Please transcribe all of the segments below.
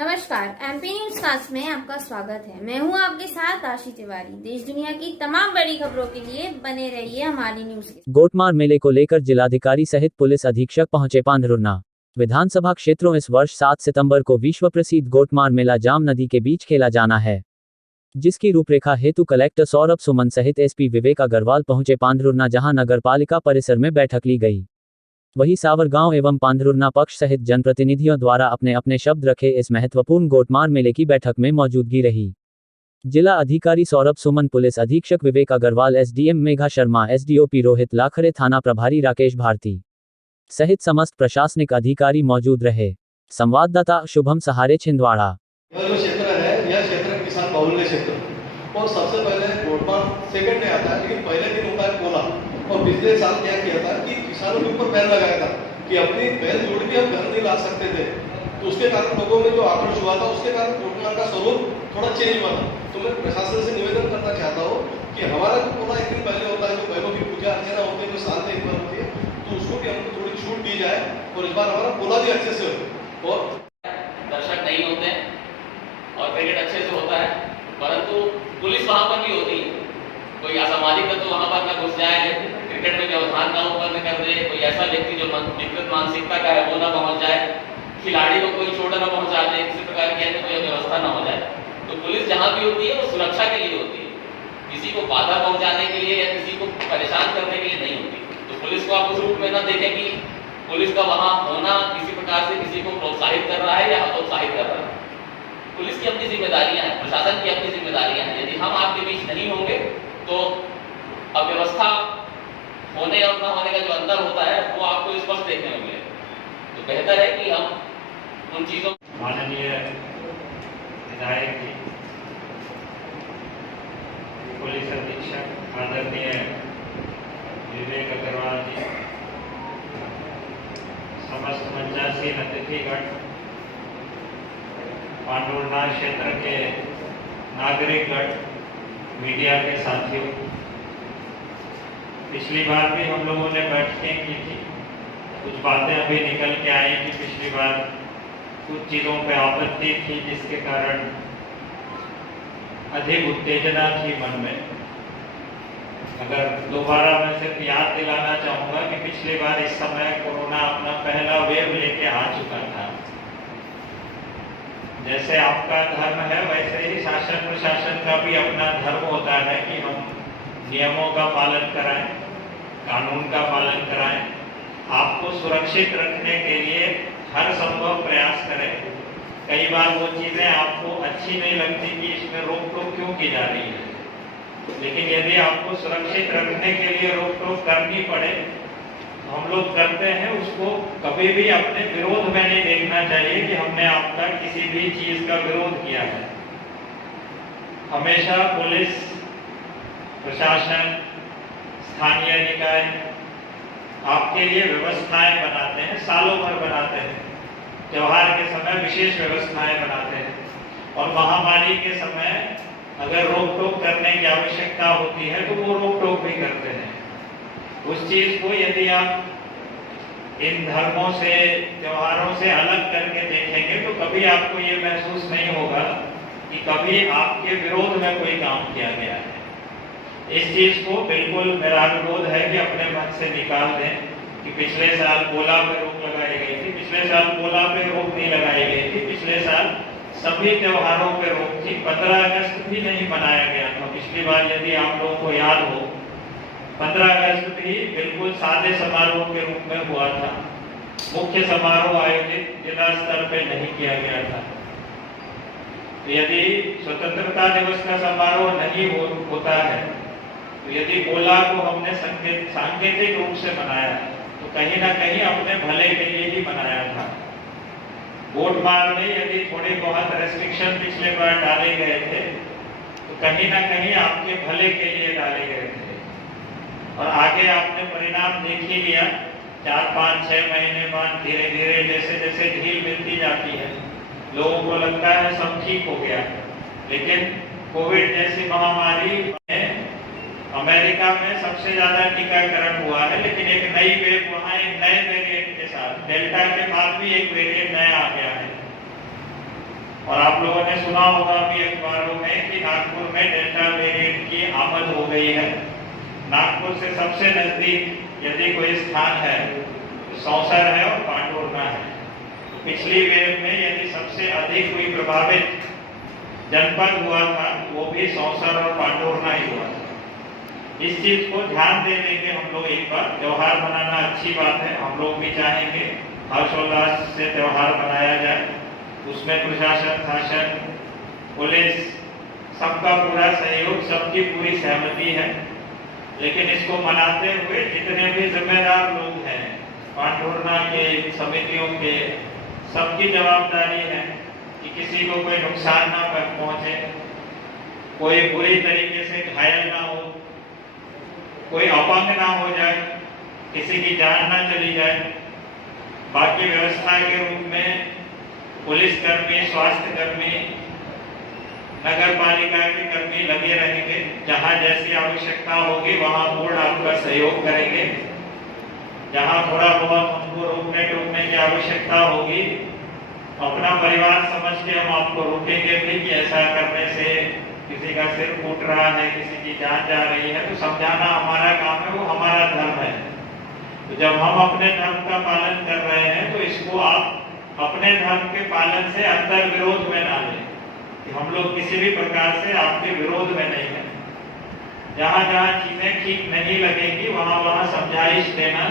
नमस्कार, MP news cast में आपका स्वागत है। मैं हूं आपके साथ आशी तिवारी। देश दुनिया की तमाम बड़ी खबरों के लिए बने रहिए हमारी न्यूज के। गोटमार मेले को लेकर जिलाधिकारी सहित पुलिस अधीक्षक पहुंचे पांढुर्ना विधानसभा क्षेत्रों। इस वर्ष 7 सितंबर को विश्व प्रसिद्ध गोटमार मेला जाम नदी के बीच खेला जाना है, जिसकी रूपरेखा हेतु कलेक्टर सौरभ सुमन सहित एसपी विवेक अग्रवाल पहुंचे पांढुर्ना, जहां नगर पालिका परिसर में बैठक ली गई। वहीं सावरगांव एवं पांढुर्ना पक्ष सहित जनप्रतिनिधियों द्वारा अपने अपने शब्द रखे इस महत्वपूर्ण गोटमार मेले की बैठक में मौजूदगी रही। जिला अधिकारी सौरभ सुमन, पुलिस अधीक्षक विवेक अग्रवाल, एसडीएम मेघा शर्मा, एसडीओपी रोहित लाखरे, थाना प्रभारी राकेश भारती सहित समस्त प्रशासनिक अधिकारी मौजूद रहे। संवाददाता शुभम सहारे, छिंदवाड़ा। यह जो क्षेत्र है यह क्षेत्र किसान बाहुल्य क्षेत्र और सबसे पहले गोटमार सेकंड में आता है, लेकिन पहले दिन होता है पोला। और पिछले साल क्या किया था कि किसानों के ऊपर बैन लगाया था कि अपनी बैल जोड़ी भी हम घर नहीं ला सकते थे, तो उसके कारण लोगों में जो आक्रोश हुआ था, उसके कारण गोटमार का स्वरूप थोड़ा चेंज हुआ था। तो मैं प्रशासन से निवेदन करना चाहता हूँ कि हमारा जो पोला एक दिन पहले होता है, जो बैलों की पूजा अर्चना होती है, जो साल में एक बार होती है, तो उसको भी हमको थोड़ी छूट दी जाए और इस बार हमारा पोला भी अच्छे से हो। और दर्शक नहीं होते और क्रिकेट अच्छे से होता है, परंतु पुलिस वहां पर भी होती है। कोई असामाजिक तत्व तो वहां पर न घुस जाए, क्रिकेट में व्यवधान न उत्पन्न कर दे, कोई ऐसा व्यक्ति जो विकृत मानसिकता का है वो न पहुंच जाए, खिलाड़ी को कोई चोट न पहुंचा दे, किसी प्रकार की अन्य कोई व्यवस्था न हो जाए। तो पुलिस जहां भी होती है वो सुरक्षा के लिए होती है, किसी को बाधा पहुंचाने के लिए या किसी को परेशान करने के लिए नहीं होती। तो पुलिस को आप उस रूप में न देखें कि पुलिस का वहां होना किसी प्रकार से किसी को प्रोत्साहित कर रहा है या हतोत्साहित कर रहा है। पुलिस की अपनी जिम्मेदारियां हैं, प्रशासन की अपनी जिम्मेदारियां हैं। यदि हम आपके बीच नहीं होंगे तो अव्यवस्था होने और न होने का जो अंतर होता है वो आपको स्पष्ट देखने को मिलेगा। तो बेहतर है कि हम उन चीजों। माननीय विधायक जी, पुलिस अधीक्षक आदरणीय विवेक अग्रवाल जी, समस्त मंचासीन अतिथिगण, पांढुर्ना क्षेत्र के नागरिकगण, मीडिया के साथियों, पिछली बार भी हम लोगों ने बैठकें की थी। कुछ बातें अभी निकल के आई कि पिछली बार कुछ चीज़ों पे आपत्ति थी, जिसके कारण अधिक उत्तेजना थी मन में। अगर दोबारा मैं सिर्फ याद दिलाना चाहूँगा कि पिछली बार इस समय कोरोना अपना पहला वेव लेके आ चुका था। जैसे आपका धर्म है वैसे ही शासन प्रशासन का भी अपना धर्म होता है कि हम नियमों का पालन कराएं, कानून का पालन कराएं, आपको सुरक्षित रखने के लिए हर संभव प्रयास करें। कई बार वो चीज़ें आपको अच्छी नहीं लगती कि इसमें रोक टोक क्यों की जा रही है, लेकिन यदि आपको सुरक्षित रखने के लिए रोक टोक करनी पड़े तो हम लोग करते हैं। उसको कभी भी अपने विरोध में नहीं देखना चाहिए कि हमने आपका किसी भी चीज का विरोध किया है। हमेशा पुलिस प्रशासन, स्थानीय निकाय आपके लिए व्यवस्थाएं बनाते हैं, सालों भर बनाते हैं। त्योहार के समय विशेष व्यवस्थाएं बनाते हैं और महामारी के समय अगर रोक टोक करने की आवश्यकता होती है तो वो रोक टोक भी करते हैं। उस चीज को यदि आप इन धर्मों से, त्योहारों से अलग करके देखेंगे तो कभी आपको ये महसूस नहीं होगा कि कभी आपके विरोध में कोई काम किया गया है। इस चीज को बिल्कुल मेरा अनुरोध है कि अपने मन से निकाल दें कि पिछले साल पोला पे रोक लगाई गई थी, पिछले साल पोला पे रोक नहीं लगाई गई थी, पिछले साल सभी त्योहारों पे रोक थी। 15 अगस्त भी नहीं मनाया गया था पिछली बार, यदि आप लोगों को याद हो। 15 अगस्त भी बिल्कुल सादे समारोह के रूप में हुआ था, मुख्य समारोह आयोजित जिला स्तर पे नहीं किया गया था। तो यदि स्वतंत्रता दिवस का समारोह नहीं होता है, तो यदि पोला को हमने सांकेतिक रूप से मनाया है तो कहीं ना कहीं अपने भले के लिए ही मनाया था। गोटमार में यदि थोड़े बहुत रेस्ट्रिक्शन पिछले बार डाले गए थे तो कहीं ना कहीं आपके भले के लिए डाले गए थे और आगे आपने परिणाम देख ही लिया। 4, 5, 6 महीने बाद धीरे धीरे जैसे जैसे ढील मिलती जाती है, लोगों को लगता है सब ठीक हो गया, लेकिन कोविड जैसी महामारी में अमेरिका में सबसे ज्यादा टीकाकरण हुआ है, लेकिन एक नई वेव वहां एक नए वेरिएंट के साथ, डेल्टा के बाद भी एक वेरिएंट नया आ गया है। और आप लोगों ने सुना होगा भी अखबारों में कि नागपुर में डेल्टा वेरिएंट की आमद हो गई है। नागपुर से सबसे नजदीक यदि कोई स्थान है तो सौंसर है और पांडुर्ना है। पिछली वेव में यदि सबसे अधिक हुई प्रभावित जनपद हुआ था वो भी सौंसर और पांडुर्ना ही हुआ था। इस चीज को ध्यान दे देंगे हम लोग एक बार। त्योहार मनाना अच्छी बात है, हम लोग भी चाहेंगे हर्षोल्लास से त्योहार मनाया जाए। उसमें प्रशासन, शासन, पुलिस सबका पूरा सहयोग, सबकी पूरी सहमति है। लेकिन इसको मनाते हुए जितने भी जिम्मेदार लोग हैं, पांडुर्ना के, समितियों के, सबकी जवाबदारी है कि किसी को कोई नुकसान ना पहुंचे, कोई बुरी तरीके से घायल ना हो, कोई अपंग ना हो जाए, किसी की जान ना चली जाए। बाकी व्यवस्था के रूप में पुलिस कर्मी, स्वास्थ्य कर्मी, नगर पालिका के कर्मी लगे रहेंगे। जहां जैसी आवश्यकता होगी वहां बोर्ड आपका सहयोग करेंगे। जहां थोड़ा बहुत हमको रोकने टोकने की आवश्यकता होगी, अपना परिवार समझ के हम आपको रोकेंगे भी कि ऐसा करने से किसी का सिर फूट रहा है, किसी की जान जा रही है, तो समझाना हमारा काम है, वो हमारा धर्म है। तो जब हम अपने धर्म का पालन कर रहे हैं तो इसको आप अपने धर्म के पालन से अंतर विरोध में ना लें कि हम लोग किसी भी प्रकार से आपके विरोध में नहीं है। जहां जहां चीजें ठीक नहीं लगेंगी वहां वहां समझाइश देना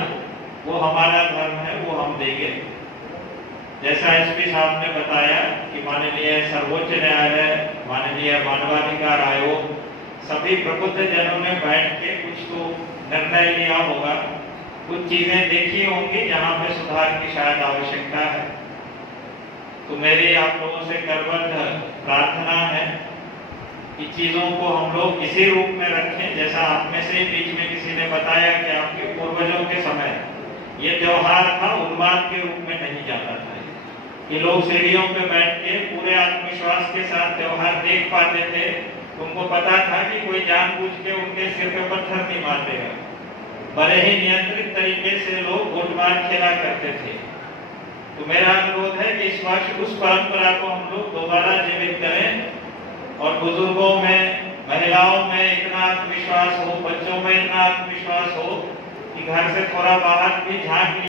वो हमारा धर्म है, वो हम देंगे। जैसा एसपी साहब ने बताया कि माननीय सर्वोच्च न्यायालय, माननीय मानवाधिकार आयोग, सभी प्रबुद्ध जनों ने बैठ के कुछ तो निर्णय लिया होगा, कुछ चीजें देखी होंगी जहां पे सुधार की शायद आवश्यकता है। तो मेरी आप लोगों से करबद्ध प्रार्थना है कि चीजों को हम लोग इसी रूप में रखें जैसा आप में से बीच में किसी ने बताया कि आपके पूर्वजों के समय ये त्योहार था, उन्माद के रूप में नहीं जाता था। ये लोग सीढ़ियों पे बैठ के पूरे आत्मविश्वास के साथ त्योहार देख पाते थे। उनको पता था कि कोई जानबूझ के उनके सिर पे पत्थर नहीं मार देगा। बड़े ही नियंत्रित तरीके से लोग गुटमार खेला करते थे। तो मेरा अनुरोध है कि इस वर्ष उस परंपरा को हम लोग दोबारा जीवित करें और बुजुर्गों में, महिलाओं में इतना आत्मविश्वास हो, बच्चों में इतना आत्मविश्वास हो कि घर से थोड़ा बाहर भी झांक